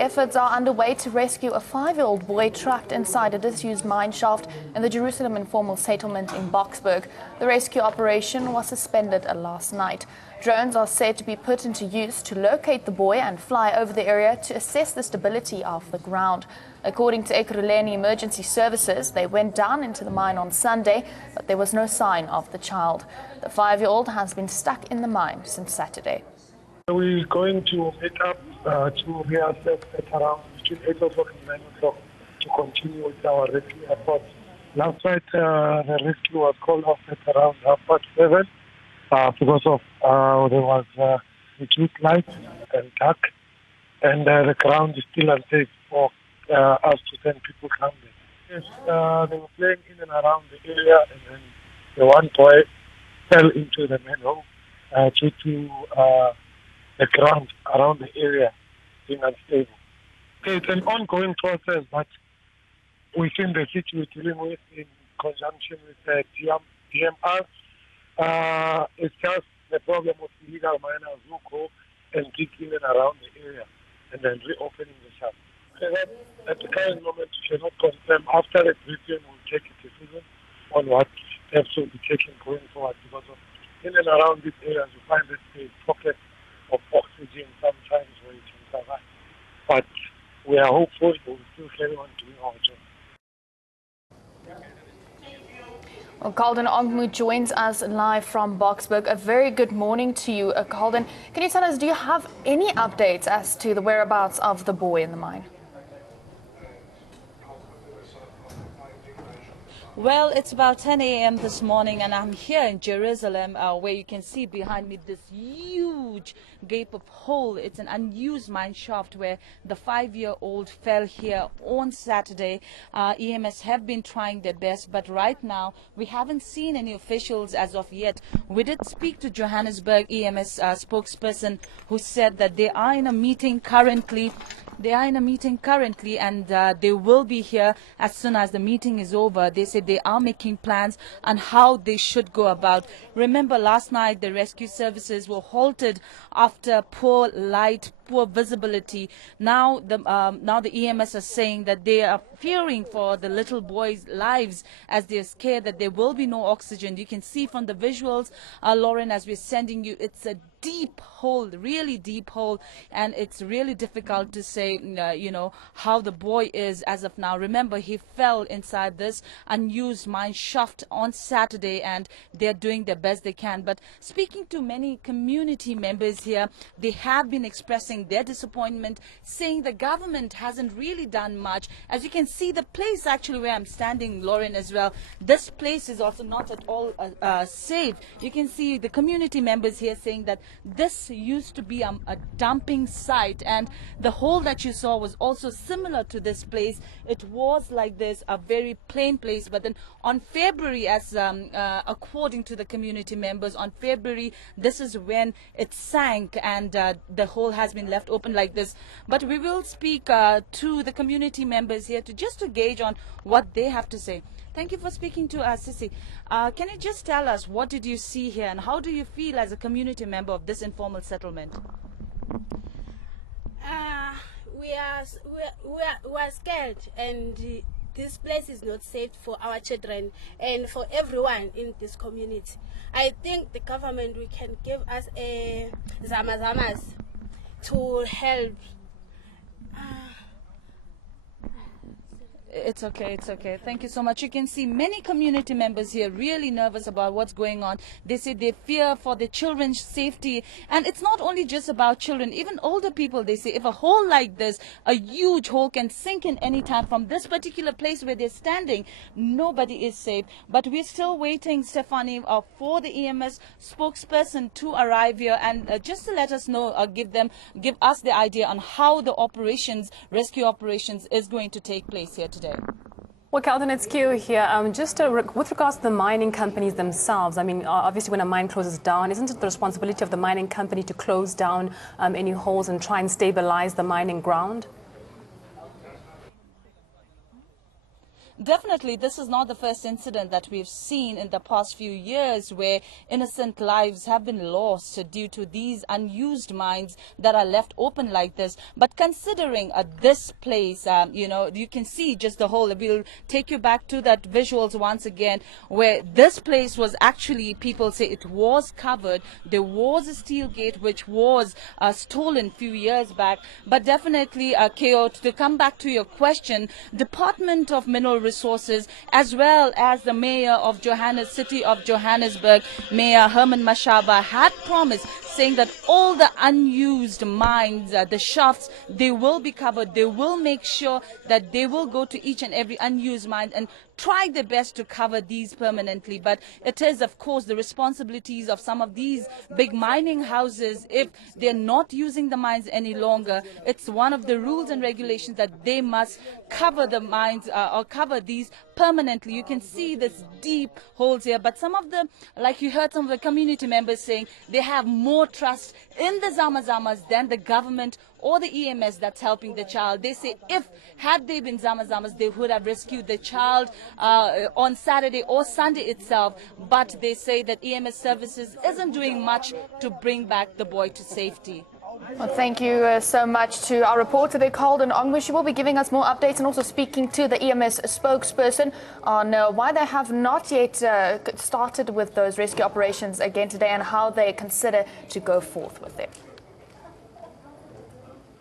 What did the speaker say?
efforts are underway to rescue a 5-year-old boy trapped inside a disused mine shaft in the Jerusalem informal settlement in Boksburg. The rescue operation was suspended last night. Drones are said to be put into use to locate the boy and fly over the area to assess the stability of the ground. According to Ekurhuleni Emergency Services, they went down into the mine on Sunday, but there was no sign of the child. The 5-year-old has been stuck in the mine since Saturday. We're going to meet up to reassess at around between 8 o'clock and 9 o'clock to continue with our rescue efforts. Last night, the rescue was called off at around 7:30 because of there was reduced light and dark, and the ground is still unsafe for us to send people down there. Yes, they were playing in and around the area, and then the one boy fell into the manhole due to the ground around the area being unstable. It's an ongoing process, but within the city we're dealing with in conjunction with the DMR. It's just the problem of illegal miners who go and dig in and around the area and then reopening the shaft. At the current moment, we cannot confirm. After the briefing, we'll take a decision on what steps will be taken going forward, because of in and around these areas, you find that there's pockets of oxygen sometimes where you can survive. But we are hopeful we'll still carry on doing our job. Well, Calden Ongmu joins us live from Boksburg. A very good morning to you, Calden. Can you tell us, do you have any updates as to the whereabouts of the boy in the mine? Well, it's about 10 a.m. this morning, and I'm here in Jerusalem, where you can see behind me this huge gape of hole. It's an unused mine shaft where the 5-year-old fell here on Saturday. EMS have been trying their best, but right now we haven't seen any officials as of yet. We did speak to Johannesburg EMS spokesperson, who said that they are in a meeting currently. And they will be here as soon as the meeting is over. They said they are making plans on how they should go about. Remember, last night the rescue services were halted after poor light, poor visibility. Now the EMS are saying that they are fearing for the little boys' lives, as they're scared that there will be no oxygen. You can see from the visuals, Lauren, as we're sending you, it's a deep hole, really deep hole, and it's really difficult to say, how the boy is as of now. Remember, he fell inside this unused mine shaft on Saturday, and they're doing the best they can. But speaking to many community members here, they have been expressing their disappointment, saying the government hasn't really done much. As you can see, the place actually where I'm standing, Lauren, as well, this place is also not at all safe. You can see the community members here saying that this used to be a dumping site, and the hole that you saw was also similar to this place. It was like this, a very plain place, but then on February, as according to the community members, on February, this is when it sank, and the hole has been left open like this. But we will speak to the community members here to gauge on what they have to say. Thank you for speaking to us, Sissy. Can you just tell us, what did you see here, and how do you feel as a community member of this informal settlement? We are scared, and this place is not safe for our children and for everyone in this community. I think the government can give us a zamazamas to help. It's okay. Thank you so much. You can see many community members here really nervous about what's going on. They say they fear for their children's safety. And it's not only just about children, even older people. They say if a hole like this, a huge hole, can sink in any time from this particular place where they're standing, nobody is safe. But we're still waiting, Stephanie, for the EMS spokesperson to arrive here and just to let us know, give us the idea on how the rescue operations is going to take place here today. Well, Calden, it's Q here. With regards to the mining companies themselves, I mean, obviously when a mine closes down, isn't it the responsibility of the mining company to close down any holes and try and stabilize the mining ground? Definitely, this is not the first incident that we've seen in the past few years where innocent lives have been lost due to these unused mines that are left open like this. But considering this place, you can see just the whole. We'll take you back to that visuals once again, where this place was actually, people say it was covered. There was a steel gate which was stolen a few years back. But definitely, KO, to come back to your question, Department of Mineral Resources, as well as the mayor of City of Johannesburg, Mayor Herman Mashaba, had promised, saying that all the unused mines, the shafts, they will be covered. They will make sure that they will go to each and every unused mine and try their best to cover these permanently. But it is, of course, the responsibilities of some of these big mining houses. If they're not using the mines any longer, it's one of the rules and regulations that they must cover the mines or cover these permanently. You can see this deep holes here, but some of the, like you heard some of the community members saying, they have more trust in the Zamazamas than the government or the EMS that's helping the child. They say had they been Zamazamas, they would have rescued the child on Saturday or Sunday itself. But they say that EMS services isn't doing much to bring back the boy to safety. Well, thank you so much to our reporter there, Calden Ongwish. She will be giving us more updates and also speaking to the EMS spokesperson on why they have not yet started with those rescue operations again today and how they consider to go forth with them.